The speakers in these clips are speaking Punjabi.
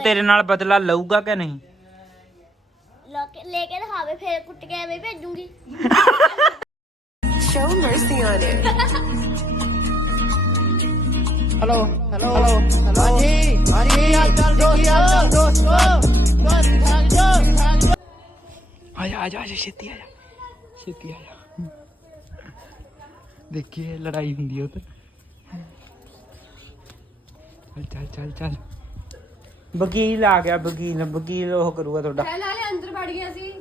ਤੇਰੇ ਨਾਲ ਬਦਲਾ ਲਊਗਾ ਕਿ ਨਹੀਂ ਲੈ ਕੇ ਲੈ ਕੇ ਦਿਖਾਵੇ ਫੇਰ ਕੁੱਟ ਕੇ ਐਵੇਂ ਭੇਜੂਗੀ Show mercy on it. Hello hello hello hello जी जी चल दोस्त दोस्त ਆਜਾ ਆਜਾ ਆਜਾ ਛੇਤੀ ਆਜਾ ਛੇਤੀ ਆਜਾ ਦੇਖੀਏ ਲੜਾਈ ਹੁੰਦੀ ਹੈ ਉੱਥੇ ਚੱਲ ਚੱਲ ਚੱਲ ਚੱਲ ਵਕੀਲ ਆ ਗਿਆ ਵਕੀਲ ਵਕੀਲ ਉਹ ਕਰੂਗਾ ਤੁਹਾਡਾ। ਅੰਦਰ ਵੜ ਗਿਆ ਸੀ।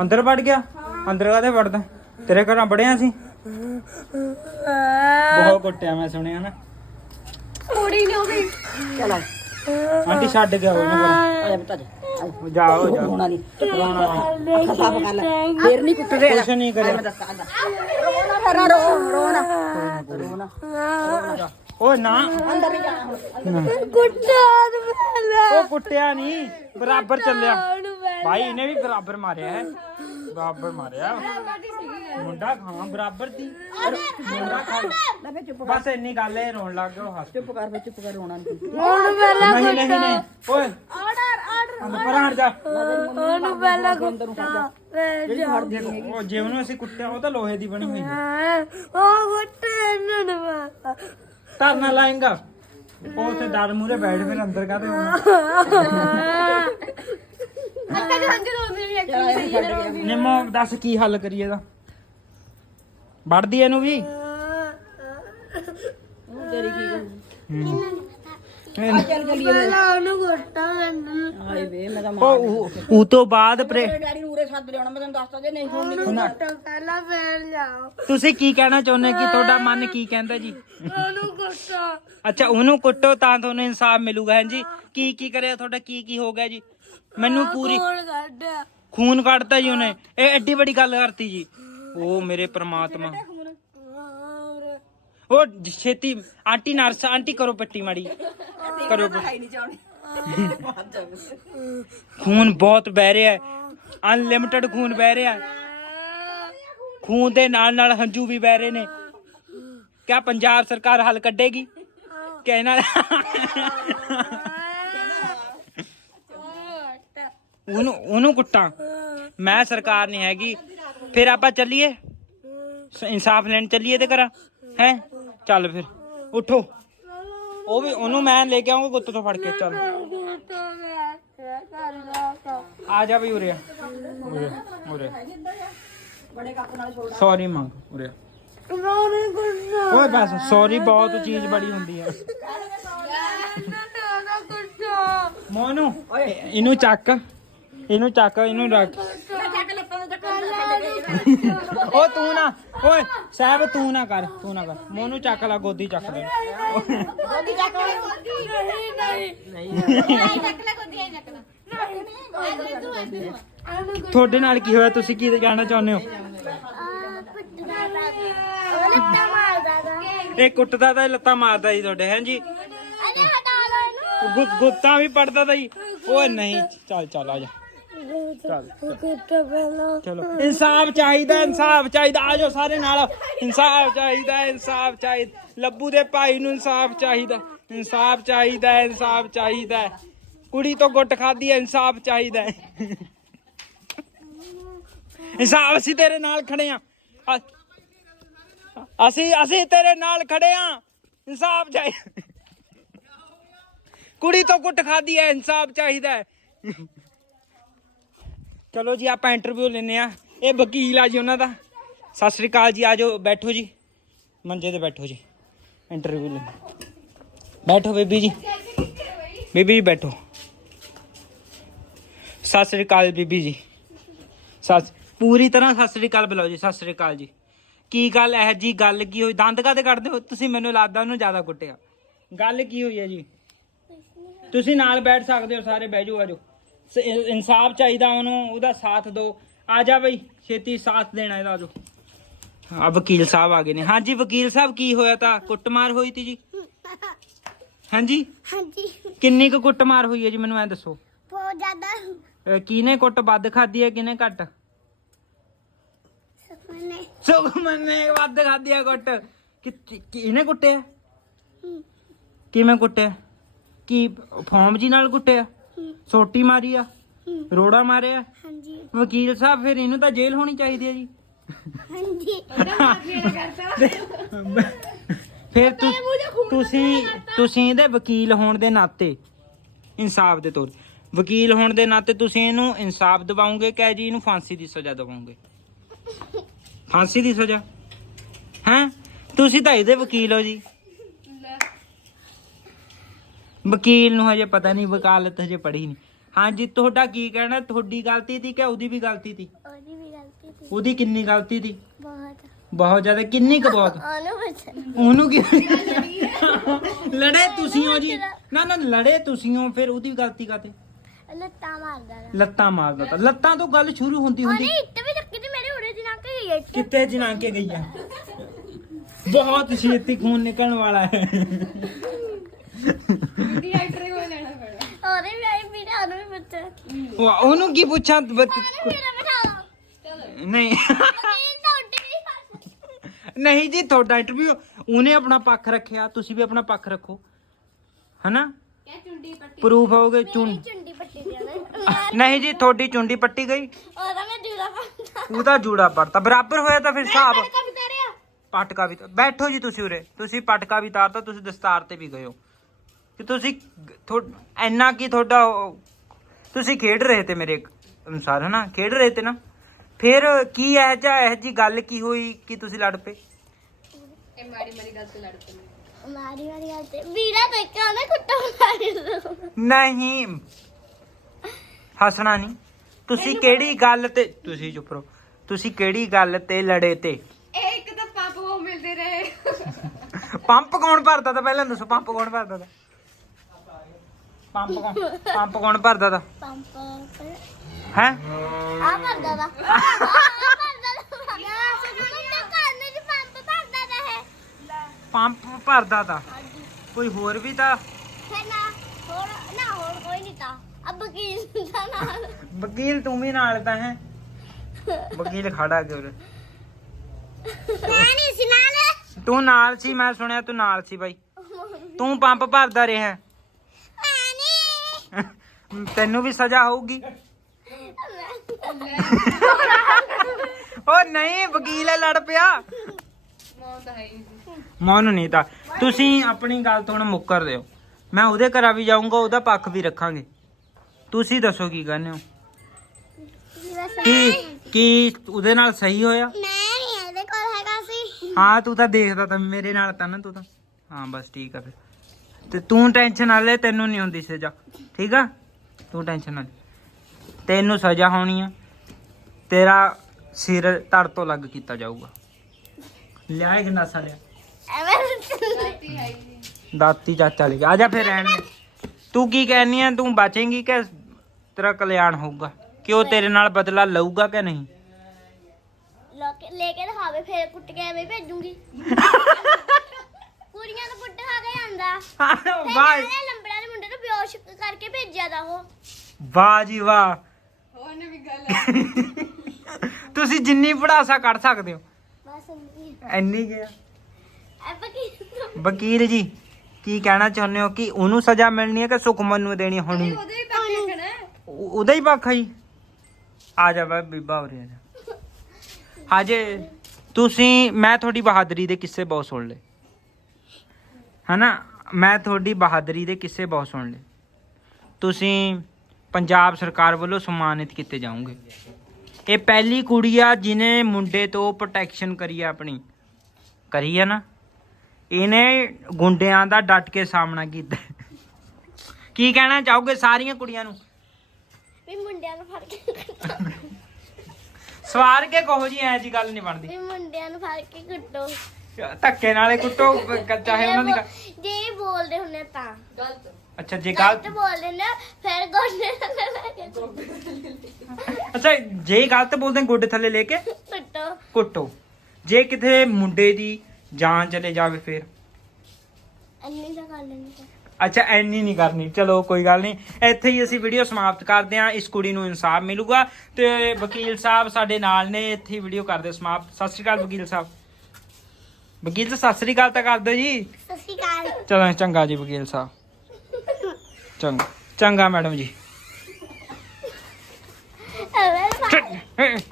ਅੰਦਰ ਵੜ ਗਿਆ? ਅੰਦਰ ਕਾਹਦੇ ਵੜਦਾ? ਤੇਰੇ ਘਰਾਂ ਬੜਿਆ ਸੀ? ਬਹੁਤ ਕੁੱਟਿਆ ਮੈਂ ਸੁਣਿਆ ਨਾ। ਕੁੜੀ ਨੇ ਉਹ ਚਲ ਆਂਟੀ ਛੱਡ ਗਿਆ ਉਹਨੂੰ ਘਰ। ਬਤਾ ਜਾ ਜਾਓ ਜਾਓ ਹੋਣਾ ਨਹੀਂ ਸਾਫ਼ ਕਰ ਲੈ। ਫੇਰ ਨਹੀਂ ਕੁੱਟਦੇ ਕੁਛ ਨਹੀਂ ਕਰਿਆ। ਰੋਣਾ ਰੋਣਾ ਰੋਣਾ। ਓਏ ਨਾ। ਅੰਦਰ ਕੁੱਟਿਆ ਮੇਲਾ ਉਹ ਕੁੱਟਿਆ ਨਹੀਂ ਬਰਾਬਰ ਚੱਲਿਆ। ਭਾਈ ਇਹਨੇ ਵੀ ਬਰਾਬਰ ਮਾਰਿਆ ਹੈ। ਬਰਾਬਰ ਮਾਰਿਆ। ਮੁੰਡਾ ਖਾਂ ਬਰਾਬਰ ਦੀ ਮੁੰਡਾ ਖਾਂ ਬਸ ਇੰਨੀ ਗੱਲ ਹੈ ਰੋਣ ਲੱਗ ਗਿਆ ਉਹ ਹੱਸ ਚੁੱਪ ਕਰ ਫੇ ਚੁੱਪ ਕਰ ਰੋਣਾ ਨਹੀਂ। ਹੁਣ ਪਹਿਲਾਂ ਨਹੀਂ ਨਹੀਂ ਨਹੀਂ ਓਏ। Order order. ਪਰ ਹਟ ਜਾ। ਹੁਣ ਪਹਿਲਾਂ ਕੁੱਟਾ ਜਿਹੜੀ ਹਟ ਉਹ ਜੇ ਉਹਨੂੰ ਅਸੀਂ ਕੁੱਟਿਆ ਉਹ ਤਾਂ ਲੋਹੇ ਦੀ ਬਣੀ ਹੋਈ ਹੈ। ਉਹ ਕੁੱਟੇ ਨਣਵਾ ਧਰਨਾ ਲਾਏਗਾ। ਉਹ ਉੱਥੇ ਦਰ ਮੂਰੇ ਬੈਠ ਫਿਰ ਅੰਦਰ ਕਾਤੇ ਹੋਣਾ? ਦੱਸ ਕੀ ਹੱਲ ਕਰੀਏ ਦਾ ਵੜਦੀ ਇਹਨੂੰ ਵੀ? ਤੇਰੀ ਕੀ ਹੂੰ। ਪਹਿਲਾਂ ਉਹਨੂੰ ਗੋਟਾ ਕਰਨਾ। ਹਾਏ ਵੇ ਮੈਂ ਤਾਂ ਮਾਰ ਉਹ ਉਹ ਤੋਂ ਬਾਅਦ ਪ੍ਰੇ ਮੇਰੇ ਡੈਡੀ ਨੂੰ ਉਰੇ ਸੱਦ ਲਿਆਉਣਾ ਮੈਂ ਤੁਹਾਨੂੰ ਦੱਸਦਾ ਜੇ ਨਹੀਂ ਸੁਣਨੀ ਚਾਹੁੰਦੇ ਮਨ ਕੀ ਕਹਿੰਦਾ ਜੀ? ਅੱਛਾ ਉਹਨੂੰ ਕੁੱਟੋ ਤਾਂ ਤੁਹਾਨੂੰ ਇਨਸਾਫ ਮਿਲੂਗਾ ਕੀ ਕੀ ਕਰਿਆ ਤੁਹਾਡਾ? ਕੀ ਕੀ ਹੋ ਗਿਆ ਜੀ? ਮੈਨੂੰ ਪੂਰੀ ਖੂਨ ਕੱਢਤਾ ਜੀ ਉਹਨੇ। ਇਹ ਐਡੀ ਵੱਡੀ ਗੱਲ ਕਰਤੀ ਜੀ। ਉਹ ਮੇਰੇ ਪ੍ਰਮਾਤਮਾ। ਉਹ ਛੇਤੀ ਆਂਟੀ ਨਰਸ ਆਂਟੀ ਕਰੋ ਪੱਟੀ ਮਾੜੀ। ਕਰੋ ਖੂਨ ਬਹੁਤ ਵਹਿ ਰਿਹਾ ਹੈ। ਅਨਲਿਮਿਟਿਡ ਖੂਨ ਵਹਿ ਰਿਹਾ ਹੈ। ਖੂਨ ਦੇ ਨਾਲ ਨਾਲ ਹੰਝੂ ਵੀ ਵਹਿ ਰਹੇ ਨੇ। ਕਿਆ ਪੰਜਾਬ ਸਰਕਾਰ ਹੱਲ ਕੱਢੇਗੀ? ਕਿ ਇਹਨਾਂ ਉਹਨੂੰ ਉਹਨੂੰ ਕੁੱਟਾਂ। ਮੈਂ ਸਰਕਾਰ ਨਹੀਂ ਹੈਗੀ। ਫਿਰ ਆਪਾਂ ਚੱਲੀਏ? ਇਨਸਾਫ ਲੈਣ ਚੱਲੀਏ ਤੇ ਕਰਾਂ ਹੈ? ਚੱਲ ਫਿਰ ਉਠੋ। ਉਹ ਵੀ ਉਹਨੂੰ ਮੈਂ ਲੈ ਕੇ ਆਉਂਗਾ ਗੁੱਤ ਤੋਂ ਫੜ ਕੇ ਚੱਲ। ਆ ਜਾ ਬਈ ਉਰੇ ਆ। ਉਰੇ ਉਰੇ। ਬੜੇ ਕੱਪ ਨਾਲ ਛੋੜ ਸੌਰੀ ਮੰਗ ਉਰੇ ਆ। ਓਏ ਬਸ ਸੌਰੀ ਬਹੁਤ ਚੀਜ਼ ਬੜੀ ਹੁੰਦੀ ਕੁੱਟਾ ਮੋਨੂ ਇਹਨੂੰ ਚੱਕ। ਇਹਨੂੰ ਚੱਕ ਇਹਨੂੰ ਰੱਖ। ਓ ਤੂੰ ਨਾ ਓਏ ਸਾਹਿਬ ਤੂੰ ਨਾ ਕਰ ਤੂੰ ਨਾ ਕਰ। ਮੋਨੂ ਚੱਕ ਲਾ ਗੋਦੀ ਚੱਕ ਲੈ। ਤੁਹਾਡੇ ਨਾਲ ਕੀ ਹੋਇਆ? ਤੁਸੀਂ ਕੀ ਕਹਿਣਾ ਚਾਹੁੰਦੇ ਹੋ? ਲੱਤਾਂ ਮਾਰਦਾ ਤਾ ਇਹ ਕੁੱਟਦਾ ਤਾਂ ਲੱਤਾਂ ਮਾਰਦਾ ਜੀ ਤੁਹਾਡੇ ਹੈ ਜੀ? ਅਜੇ ਹਟਾ ਲਓ ਇਹਨੂੰ। ਗੁ- ਗੁੱਤਾਂ ਵੀ ਪੜਦਾ ਤਾਂ ਜੀ ਓਏ ਨਹੀਂ ਚੱਲ ਚੱਲ ਆ ਜਾ। ਚੱਲ। ਇਨਸਾਫ ਚਾਹੀਦਾ ਇਨਸਾਫ ਚਾਹੀਦਾ। ਆ ਜਾਓ ਸਾਰੇ ਨਾਲ। ਇਨਸਾਫ ਚਾਹੀਦਾ ਇਨਸਾਫ ਚਾਹੀਦਾ ਲੱਭੂ ਦੇ ਭਾਈ ਨੂੰ ਇਨਸਾਫ ਚਾਹੀਦਾ। ਇਨਸਾਫ ਚਾਹੀਦਾ ਇਨਸਾਫ ਚਾਹੀਦਾ। ਕੁੜੀ ਤੋਂ ਗੁੱਟ ਖਾਦੀ ਹੈ ਇਨਸਾਫ ਚਾਹੀਦਾ ਇਨਸਾਫ ਅਸੀਂ ਤੇਰੇ ਨਾਲ ਖੜੇ ਆ ਅਸੀਂ ਅਸੀਂ ਤੇਰੇ ਨਾਲ ਖੜੇ ਆ ਇਨਸਾਫ ਚਾਹੀਦਾ ਕੁੜੀ ਤੋਂ ਗੁੱਟ ਖਾਦੀ ਹੈ ਇਨਸਾਫ ਚਾਹੀਦਾ ਚਲੋ ਜੀ, ਆਪਾਂ ਇੰਟਰਵਿਊ ਲੈਨੇ ਆ ਇਹ ਵਕੀਲ ਆ ਜੀ ਉਹਨਾਂ ਦਾ। ਸਤਿ ਸ੍ਰੀ ਅਕਾਲ ਜੀ ਆਜੋ ਬੈਠੋ ਜੀ। ਮੰਜੇ ਤੇ ਬੈਠੋ ਜੀ। ਇੰਟਰਵਿਊ ਲੈ ਬੈਠੋ ਬੀਬੀ ਜੀ। ਬੀਬੀ ਜੀ, ਬੈਠੋ। ਸਤਿ ਸ੍ਰੀ ਅਕਾਲ ਬੀਬੀ ਜੀ। ਸਤਿ ਪੂਰੀ ਤਰ੍ਹਾਂ ਸਤਿ ਸ੍ਰੀ ਅਕਾਲ ਬੁਲਾਓ ਜੀ, ਸਤਿ ਸ੍ਰੀ ਅਕਾਲ ਜੀ। ਕੀ ਗੱਲ, ਇਹ ਜੀ ਗੱਲ ਕੀ ਹੋਈ? ਦੰਦ ਕਾਤੇ ਕੱਢਦੇ ਹੋ? ਤੁਸੀਂ ਮੈਨੂੰ ਲੱਗਦਾ ਉਹਨੂੰ ਜ਼ਿਆਦਾ ਕੁੱਟਿਆ। ਗੱਲ ਕੀ ਹੋਈ ਹੈ ਜੀ? ਤੁਸੀਂ ਨਾਲ ਬੈਠ ਸਕਦੇ ਹੋ, ਸਾਰੇ ਬਹਿ ਜਾਓ ਆਜੋ ਸ- ਇਨਸਾਫ ਚਾਹੀਦਾ ਉਹਨੂੰ ਉਹਦਾ ਸਾਥ ਦਿਓ। ਆ ਜਾ ਬਈ ਛੇਤੀ ਸਾਥ ਦੇਣਾ ਇਹਦਾ ਆਜੋ ਆ ਵਕੀਲ ਸਾਹਿਬ ਆ ਗਏ ਨੇ। ਹਾਂਜੀ ਵਕੀਲ ਸਾਹਿਬ ਕੀ ਹੋਇਆ ਤਾਂ? ਕੁੱਟਮਾਰ ਹੋਈ ਤੀ ਜੀ? ਹਾਂਜੀ? ਹਾਂਜੀ। ਕਿੰਨੀ ਕੁ ਕੁੱਟਮਾਰ ਹੋਈ ਹੈ ਜੀ ਮੈਨੂੰ ਐ ਦੱਸੋ? ਬਹੁਤ ਜ਼ਿਆਦਾ। ਅਹ ਕਿਹਨੇ ਕੁੱਟ ਵੱਧ ਖਾਦੀ ਹੈ ਕਿਹਨੇ ਘੱਟ? ਸੁਪਨੇ ਸੁਖਮਨ ਨੇ ਵੱਧ ਖਾਦੀ ਹੈ ਕੁੱਟ। ਕਿ ਕਿ- ਇਹਨੇ ਕੁੱਟਿਆ? ਕਿਵੇਂ ਕੁੱਟਿਆ? ਕੀ ਫੋਮ ਜੀ ਨਾਲ ਕੁੱਟਿਆ। ਸੋਟੀ ਮਾਰੀ ਆ। ਰੋੜਾ ਮਾਰਿਆ। ਹਾਂਜੀ। ਵਕੀਲ ਸਾਹਿਬ ਫਿਰ ਇਹਨੂੰ ਤਾਂ ਜੇਲ੍ਹ ਹੋਣੀ ਚਾਹੀਦੀ ਹੈ ਜੀ। ਹਾਂਜੀ। ਫਿਰ ਤੁ- ਤੁਸੀਂ ਤੁਸੀਂ ਇਹਦੇ ਵਕੀਲ ਹੋਣ ਦੇ ਨਾਤੇ ਇਨਸਾਫ ਦੇ ਤੌਰ ਵਕੀਲ ਹੋਣ ਦੇ ਨਾਤੇ ਤੁਸੀਂ ਇਹਨੂੰ ਇਨਸਾਫ ਦਿਵਾਓਗੇ ਕਿ ਜੀ ਇਹਨੂੰ ਫਾਂਸੀ ਦੀ ਸਜ਼ਾ ਦਿਵਾਓਗੇ ਫਾਂਸੀ ਦੀ ਸਜ਼ਾ? ਹੈਂ? ਤੁਸੀਂ ਤਾਂ ਇਹਦੇ ਵਕੀਲ ਹੋ ਜੀ। ਵਕੀਲ ਨੂੰ ਹਜੇ ਪਤਾ ਨਹੀਂ ਵਕਾਲਤ ਹਜੇ ਪੜ੍ਹੀ ਨਹੀਂ। ਹਾਂਜੀ ਤੁਹਾਡਾ ਕੀ ਕਹਿਣਾ? ਤੁਹਾਡੀ ਗਲਤੀ ਸੀ ਕਿ ਉਹਦੀ ਵੀ ਗਲਤੀ ਸੀ? ਉਹਦੀ ਵੀ ਗਲਤੀ ਸੀ। ਉਹਦੀ ਕਿੰਨੀ ਗਲਤੀ ਸੀ? ਬਹੁਤ। ਬਹੁਤ ਜ਼ਿਆਦਾ? ਕਿੰਨੀ ਕੁ ਬਹੁਤ? ਉਹਨੂੰ ਪੁੱਛ। ਉਹਨੂੰ ਕੀ? ਲੜੇ ਤੁਸੀਂ ਹੋ ਜੀ। ਨਾ ਨਾ ਲੜੇ ਤੁਸੀਂ ਹੋ ਫਿਰ ਉਹਦੀ ਗਲਤੀ ਕਾਤੇ ਲੱਤਾਂ ਮਾਰਦਾ ਲੱਤਾਂ ਮਾਰਦਾ ਤਾਂ। ਲੱਤਾਂ ਤੋਂ ਗੱਲ ਸ਼ੁਰੂ ਹੁੰਦੀ ਹੁੰਦੀ। ਉਹਨੇ ਇੱਟ ਵੀ ਚੱਕੀ ਤੇ ਮੇਰੇ ਉਰੇ ਦੀ ਨਾ ਕੇ ਗਈ ਇੱਟ। ਕਿੱਤੇ ਜਿਨਾ ਕੇ ਗਈ ਆ? ਬਹੁਤ ਛੇਤੀ ਖੂਨ ਨਿਕਲਣ ਵਾਲਾ ਹੈ ਡਾਕਟਰ ਕੋਲ ਲੈਣਾ ਪੈਣਾ ਉਹਦੇ ਵੀ ਆਈ ਵੀਰੇ ਉਹਨੂੰ ਵੀ ਉਹਨੂੰ ਕੀ ਪੁੱਛਾਂ? ਬ- ਨਹੀਂ। ਨਹੀਂ ਜੀ ਤੁਹਾਡਾ ਇੰਟਰਵਿਊ ਉਹਨੇ ਆਪਣਾ ਪੱਖ ਰੱਖਿਆ ਤੁਸੀਂ ਵੀ ਆਪਣਾ ਪੱਖ ਰੱਖੋ। ਹਨਾ? ਕਿਆ ਚੁੰਡੀ ਪੱਟੀ? ਪ੍ਰੂਫ ਹੋਗੇ ਚੁੰਡੀ ਪੱਟੀ ਦੇ ਉਹਨੇ ਨਹੀਂ ਜੀ ਤੁਹਾਡੀ ਚੁੰਡੀ ਪੱਟੀ ਗਈ। ਉਹਦਾ ਮੈਂ ਜੂੜਾ ਪਾਉਂਦਾ। ਉਹਦਾ ਜੂੜਾ ਪੜਤਾ ਬਰਾਬਰ ਹੋਇਆ ਤਾਂ ਫਿਰ ਹਿਸਾਬ ਪਟਕਾ ਵੀ ਬੈਠੋ ਜੀ ਤੁਸੀਂ ਉਰੇ। ਤੁਸੀਂ ਪਟਕਾ ਵੀ ਤਾਰਤਾ ਤੁਸੀਂ ਦਸਤਾਰ ਤੇ ਵੀ ਗਏ ਹੋ। ਕਿ ਤੁਸੀਂ ਥੋ- ਇੰਨਾ ਕੀ ਤੁਹਾਡਾ ਉਹ- ਤੁਸੀਂ ਖੇਡ ਰਹੇ ਤੇ ਮੇਰੇ ਅਨੁਸਾਰ ਹਨਾ? ਖੇਡ ਰਹੇ ਤੇ ਨਾ? ਫਿਰ ਕੀ ਇਹ ਜਾਂ ਇਹ ਜੀ ਗੱਲ ਕੀ ਹੋਈ ਕਿ ਤੁਸੀਂ ਲੜ ਪਏ? ਇਹ ਮਾੜੀ ਮਾੜੀ ਗੱਲ ਤੋਂ ਲੜ ਪਈ ਮਾਰੀ ਮਾਰੀ ਗੱਲ ਤੇ ਵੀਰਾ ਤਾਂ ਇੱਕ ਆਉਂਦਾ ਕੁੱਟਾ ਮਾਰੀ ਨਹੀਂ। ਹੱਸਣਾ ਨਹੀਂ। ਤੁਸੀਂ ਕਿਹੜੀ ਗੱਲ ਤੇ ਤੁਸੀਂ ਚੁੱਪ ਰਹੋ। ਤੁਸੀਂ ਕਿਹੜੀ ਗੱਲ ਤੇ ਲੜੇ ਤੇ? ਇਹ ਇੱਕ ਤਾਂ ਪਾਪ ਉਹ ਮਿਲਦੇ ਰਹੇ। ਪੰਪ ਕੌਣ ਭਰਦਾ ਤਾ ਪਹਿਲਾਂ ਦੱਸੋ ਪੰਪ ਕੌਣ ਭਰਦਾ ਤਾ? ਪੰਪ ਕੌਣ? ਪੰਪ ਕੌਣ ਭਰਦਾ ਤਾ? ਪੰਪ ਹੈ? ਆ ਭਰਦਾ ਦਾ ਆ ਭਰਦਾ ਦਾ ਮੁੰਡਾ ਕੰਨ ਚ ਪੰਪ ਭਰਦਾ ਦਾ ਹੈ ਪੰਪ ਭਰਦਾ ਤਾ। ਕੋਈ ਹੋਰ ਵੀ ਤਾਂ? ਫਿਰ ਨਾ ਹੋਰ ਨਾ ਹੋਰ ਕੋਈ ਨਹੀਂ ਤਾਂ। ਅਬ ਕੀ ਦਾ ਨਾਲ। ਵਕੀਲ ਤੂੰ ਵੀ ਨਾਲ ਤਾਂ ਹੈ? ਵਕੀਲ ਖੜਾ ਕੇ ਉਰੇ ਮੈਂ ਨਹੀਂ ਸੀ ਨਾਲ। ਤੂੰ ਨਾਲ ਸੀ ਮੈਂ ਸੁਣਿਆ ਤੂੰ ਨਾਲ ਸੀ ਬਾਈ। ਤੂੰ ਪੰਪ ਭਰਦਾ ਰਿਹਾ। ਤੈਨੂੰ ਵੀ ਸਜ਼ਾ ਹੋਊਗੀ। ਉਹ ਨਹੀਂ ਵਕੀਲ ਹੈ ਲੜ ਪਿਆ। ਮਨ ਨਹੀਂ ਤਾਂ। ਤੁਸੀਂ ਆਪਣੀ ਗੱਲ ਤੋਂ ਹੁਣ ਮੁੱਕਰ ਦਿਓ ਮੈਂ ਉਹਦੇ ਘਰਾਂ ਵੀ ਜਾਊਂਗਾ ਉਹਦਾ ਪੱਖ ਵੀ ਰੱਖਾਂਗੇ। ਤੁਸੀਂ ਦੱਸੋ ਕੀ ਕਹਿੰਦੇ ਹੋ? ਕੀ ਕੀ ਉਹਦੇ ਨਾਲ ਸਹੀ ਹੋਇਆ? ਮੈਂ ਨਹੀਂ ਇਹਦੇ ਕੋਲ ਹੈਗਾ ਸੀ। ਹਾਂ ਤੂੰ ਤਾਂ ਦੇਖਦਾ ਤਾਂ ਮੇਰੇ ਨਾਲ ਤਾਂ ਨਾ ਤੂੰ ਤਾਂ। ਹਾਂ ਬਸ ਠੀਕ ਆ ਫਿਰ। ਤੇ ਤੂੰ ਟੈਨਸ਼ਨ ਨਾ ਲੈ ਤੈਨੂੰ ਨਹੀਂ ਹੁੰਦੀ ਸਜ਼ਾ। ਠੀਕ ਆ? ਤੂੰ ਟੈਨਸ਼ਨ ਨਾ ਲੈ। ਤੈਨੂੰ ਸਜ਼ਾ ਹੋਣੀ ਆ। ਤੇਰਾ ਸਿਰ ਧੜ ਤੋਂ ਲੱਗ ਕੀਤਾ ਜਾਊਗਾ। ਲਿਆ ਇੱਕ ਨਸਾ ਲਿਆ। ਦਾਤੀ ਚਾਚਾ ਲੈ ਕੇ ਆ ਜਾ ਫਿਰ ਰਹਿਣ ਦੇ। ਤੂੰ ਕੀ ਕਹਿਨੀ ਆ? ਤੂੰ ਬਚੇਂਗੀ ਕਿ ਤੇਰਾ ਕਲਿਆਣ ਹੋਊਗਾ? ਕਿ ਉਹ ਤੇਰੇ ਨਾਲ ਬਦਲਾ ਲਊਗਾ ਕਿ ਨਹੀਂ? ਲੈ ਕੇ ਦਿਖਾਵੇ ਫਿਰ ਕੁੱਟ ਕੇ ਐਵੇਂ ਭੇਜੂਗੀ। ਕੁੜੀਆਂ ਤਾਂ ਕੁੱਟ ਖਾ ਕੇ ਆਂਦਾ ਫਿਰ ਬੇਹੋਸ਼ ਕਰਕੇ ਭੇਜਿਆ ਦਾ ਉਹ। ਵਾਹ ਜੀ ਵਾਹ। ਉਹਨੇ ਵੀ ਗੱਲ ਹੈ ਤੁਸੀਂ ਜਿੰਨੀ ਪੜਾਸਾ ਕੱਢ ਸਕਦੇ ਹੋ। ਬਸ ਇੰਨੀ। ਗਿਆ ਕੀ ਵਕੀਲ ਜੀ ਕੀ ਕਹਿਣਾ ਚਾਹੁੰਦੇ ਹੋ ਕਿ ਉਹਨੂੰ ਸਜ਼ਾ ਮਿਲਣੀ ਹੈ ਕਿ ਸੁਖਮਨ ਨੂੰ ਦੇਣੀ ਹੋਣੀ? ਹੈ? ਉਹਦੇ ਰੱਖਣਾ ਹੈ। ਉਹ- ਉਹਦਾ ਹੀ ਪੱਖ ਹੈ ਜੀ। ਆ ਜਾ ਬਾ ਬੀਬਾ ਉਰੇ ਆ ਜਾ। ਹਾਜੇ ਤੁਸੀਂ ਮੈਂ ਤੁਹਾਡੀ ਬਹਾਦਰੀ ਦੇ ਕਿੱਸੇ ਬਹੁਤ ਸੁਣ ਲਏ। ਹਨਾ? ਮੈਂ ਤੁਹਾਡੀ ਬਹਾਦਰੀ ਦੇ ਕਿੱਸੇ ਬਹੁਤ ਸੁਣ ਲਏ। ਤੁਸੀਂ ਪੰਜਾਬ ਸਰਕਾਰ ਵੱਲੋਂ ਸਨਮਾਨਿਤ ਕੀਤੇ ਜਾਓਗੇ। ਇਹ ਪਹਿਲੀ ਕੁੜੀ ਆ ਜਿਨੇ ਮੁੰਡੇ ਤੋਂ ਪ੍ਰੋਟੈਕਸ਼ਨ ਕਰੀ ਆ ਆਪਣੀ। ਕਰੀ ਆ ਨਾ। ਇਹਨੇ ਗੁੰਡਿਆਂ ਦਾ ਡਟ ਕੇ ਸਾਹਮਣਾ ਕੀਤਾ। ਕੀ ਕਹਿਣਾ ਚਾਹੋਗੇ ਸਾਰੀਆਂ ਕੁੜੀਆਂ ਨੂੰ? ਵੀ ਮੁੰਡਿਆਂ ਨੂੰ ਫੜ ਕੇ ਸਵਾਰ ਕੇ ਕਹੋ ਜੀ ਐ ਜੀ ਗੱਲ ਨਹੀਂ ਬਣਦੀ। ਵੀ ਮੁੰਡਿਆਂ ਨੂੰ ਫੜ ਕੇ ਕੁੱਟੋ ਧੱਕੇ ਨਾਲੇ ਕੁੱਟੋ ਚਾਹੇ ਉਹਨਾਂ ਦੀ ਜੇ ਇਹ ਬੋਲਦੇ ਹੁੰਦੇ ਤਾਂ। ਗਲਤ। ਅੱਛਾ ਜੇ ਗਲਤ ਗਲਤ ਬੋਲਦੇ ਨੇ ਫਿਰ ਗੋਡੇ ਥੱਲੇ ਲੈ ਕੇ ਕੁੱਟੋ ਅੱਛਾ ਜੇ ਗਲਤ ਬੋਲਦੇ ਗੁੱਡ ਥੱਲੇ ਲੈ ਕੇ ਕੁੱਟੋ। ਜੇ ਕਿਤੇ ਮੁੰਡੇ ਦੀ ਜਾਨ ਚਲੇ ਜਾਵੇ ਫਿਰ? ਅੰਨੀ ਦਾ ਕਰ ਲੈਣੀ ਅੱਛਾ ਐਨੀ ਨਹੀਂ ਕਰਨੀ। ਚਲੋ ਕੋਈ ਗੱਲ ਨਹੀਂ। ਇੱਥੇ ਹੀ ਅਸੀਂ ਵੀਡੀਓ ਸਮਾਪਤ ਕਰਦੇ ਹਾਂ। ਇਸ ਕੁੜੀ ਨੂੰ ਇਨਸਾਫ ਮਿਲੂਗਾ। ਤੇ ਵਕੀਲ ਸਾਹਿਬ ਸਾਡੇ ਨਾਲ ਨੇ। ਇੱਥੇ ਹੀ ਵੀਡੀਓ ਕਰਦੇ ਸਮਾਪਤ। ਸਤਿ ਸ਼੍ਰੀ ਅਕਾਲ ਵਕੀਲ ਸਾਹਿਬ। ਵਕੀਲ ਸਾਹਿਬ ਸਤਿ ਸ਼੍ਰੀ ਅਕਾਲ ਤਾਂ ਕਰ ਦਿਓ ਜੀ। ਸਤਿ ਸ਼੍ਰੀ ਅਕਾਲ। ਚਲੋ ਚੰਗਾ ਜੀ ਵਕੀਲ ਸਾਹਿਬ। ਚੰਗਾ। ਚੰਗਾ ਮੈਡਮ ਜੀ।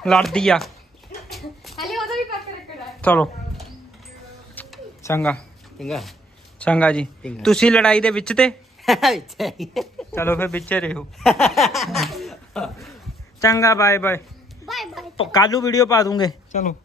ਲੜਦੀ ਆ। ਹਲੇ ਉਹਦਾ ਵੀ ਕਰਕੇ ਰੱਖਣਾ ਹੈ। ਚਲੋ। ਚੰਗਾ। ਚੰਗਾ। ਚੰਗਾ ਜੀ। ਚੰਗਾ। ਤੁਸੀਂ ਲੜਾਈ ਦੇ ਵਿੱਚ ਤੇ? ਚਲੋ ਫਿਰ ਵਿੱਚੇ ਰਹੋ। ਚੰਗਾ ਬਾਏ ਬਾਏ ਬਾਏ ਬਾਏ ਕੱਲੂ ਵੀਡੀਓ ਪਾ ਦੂੰਗੇ। ਚਲੋ।